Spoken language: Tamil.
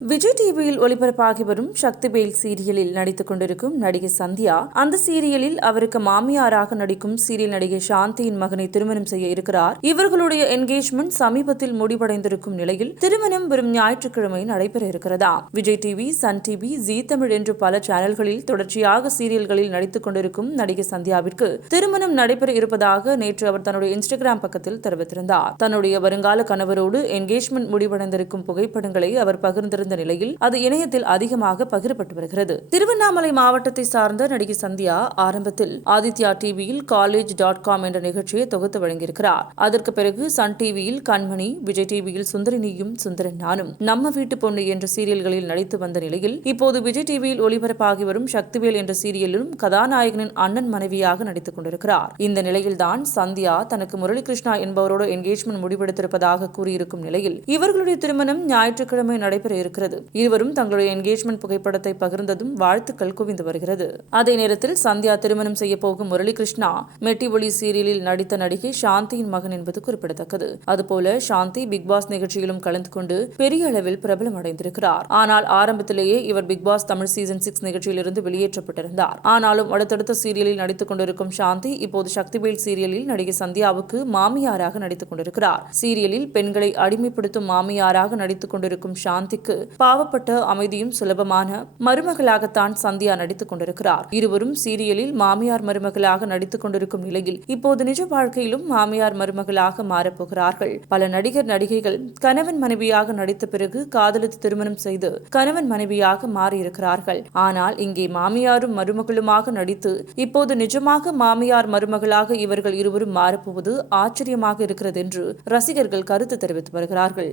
விஜய் டிவியில் ஒளிபரப்பாகி வரும் சக்திவேல் சீரியலில் நடித்துக் கொண்டிருக்கும் நடிகை சந்தியா அந்த சீரியலில் அவருக்கு மாமியாராக நடிக்கும் சீரியல் நடிகை சாந்தியின் மகனை திருமணம் செய்ய இருக்கிறார். இவர்களுடைய என்கேஜ்மெண்ட் சமீபத்தில் முடிவடைந்திருக்கும் நிலையில் திருமணம் வரும் ஞாயிற்றுக்கிழமை நடைபெற இருக்கிறதா? Vijay TV Sun TV Zee Tamil என்று பல சேனல்களில் தொடர்ச்சியாக சீரியல்களில் நடித்துக் கொண்டிருக்கும் நடிகை சந்தியாவிற்கு திருமணம் நடைபெற இருப்பதாக நேற்று அவர் தன்னுடைய இன்ஸ்டாகிராம் பக்கத்தில் தெரிவித்திருந்தார். தன்னுடைய வருங்கால கணவரோடு என்கேஜ்மெண்ட் முடிவடைந்திருக்கும் புகைப்படங்களை அவர் பகிர்ந்திருந்த இருந்த நிலையில் அது இணையத்தில் அதிகமாக பகிரப்பட்டு வருகிறது. திருவண்ணாமலை மாவட்டத்தை சார்ந்த நடிகை சந்தியா ஆரம்பத்தில் ஆதித்யா டிவியில் காலேஜ் டாட் காம் என்ற நிகழ்ச்சியை தொகுத்து வழங்கியிருக்கிறார். அதற்கு பிறகு சன் டிவியில் கண்மணி விஜய் டிவியில் சுந்தரினியும் சுந்தரன் நானும். நம்ம வீட்டு பொண்ணு என்ற சீரியல்களில் நடித்து வந்த நிலையில் இப்போது விஜய் டிவியில் ஒளிபரப்பாகி வரும் சக்திவேல் என்ற சீரியலிலும் கதாநாயகனின் அண்ணன் மனைவியாக நடித்துக் கொண்டிருக்கிறார். இந்த நிலையில்தான் சந்தியா தனக்கு முரளிகிருஷ்ணா என்பவரோடு என்கேஜ்மெண்ட் முடிவெடுத்திருப்பதாக கூறியிருக்கும் நிலையில் இவர்களுடைய திருமணம் ஞாயிற்றுக்கிழமை நடைபெற இருக்கிறது. இருக்கிறது இருவரும் தங்களுடைய என்கேஜ்மெண்ட் புகைப்படத்தை பகிர்ந்ததும் வாழ்த்துக்கள் குவிந்து வருகிறது. அதே நேரத்தில் சந்தியா திருமணம் செய்ய போகும் முரளிகிருஷ்ணா மெட்டி ஒளி சீரியலில் நடித்த நடிகை சாந்தியின் மகன் என்பது குறிப்பிடத்தக்கது. அதுபோல சாந்தி பிக் பாஸ் நிகழ்ச்சியிலும் கலந்து கொண்டு பெரிய அளவில் பிரபலம் அடைந்திருக்கிறார் ஆனால் ஆரம்பத்திலேயே இவர் Bigg Boss Tamil season six நிகழ்ச்சியிலிருந்து வெளியேற்றப்பட்டிருந்தார். ஆனாலும் அடுத்தடுத்த சீரியலில் நடித்துக் கொண்டிருக்கும் சாந்தி இப்போது சக்திவேல் சீரியலில் நடிகை சந்தியாவுக்கு மாமியாராக நடித்துக் கொண்டிருக்கிறார். சீரியலில் பெண்களை அடிமைப்படுத்தும் மாமியாராக நடித்துக் கொண்டிருக்கும் சாந்திக்கு பாவப்பட்ட அமைதியும் சுலபமான மருமகளாகத்தான் சந்தியா நடித்துக் கொண்டிருக்கிறார். இருவரும் சீரியலில் மாமியார் மருமகளாக நடித்துக் கொண்டிருக்கும் நிலையில் இப்போது நிஜ வாழ்க்கையிலும் மாமியார் மருமகளாக மாறப்போகிறார்கள். பல நடிகர் நடிகைகள் கணவன் மனைவியாக நடித்த பிறகு காதலித்து திருமணம் செய்து கணவன் மனைவியாக மாறியிருக்கிறார்கள். ஆனால் இங்கே மாமியாரும் மருமகளுமாக நடித்து இப்போது நிஜமாக மாமியார் மருமகளாக இவர்கள் இருவரும் மாறப்போவது ஆச்சரியமாக இருக்கிறது என்று ரசிகர்கள் கருத்து தெரிவித்து வருகிறார்கள்.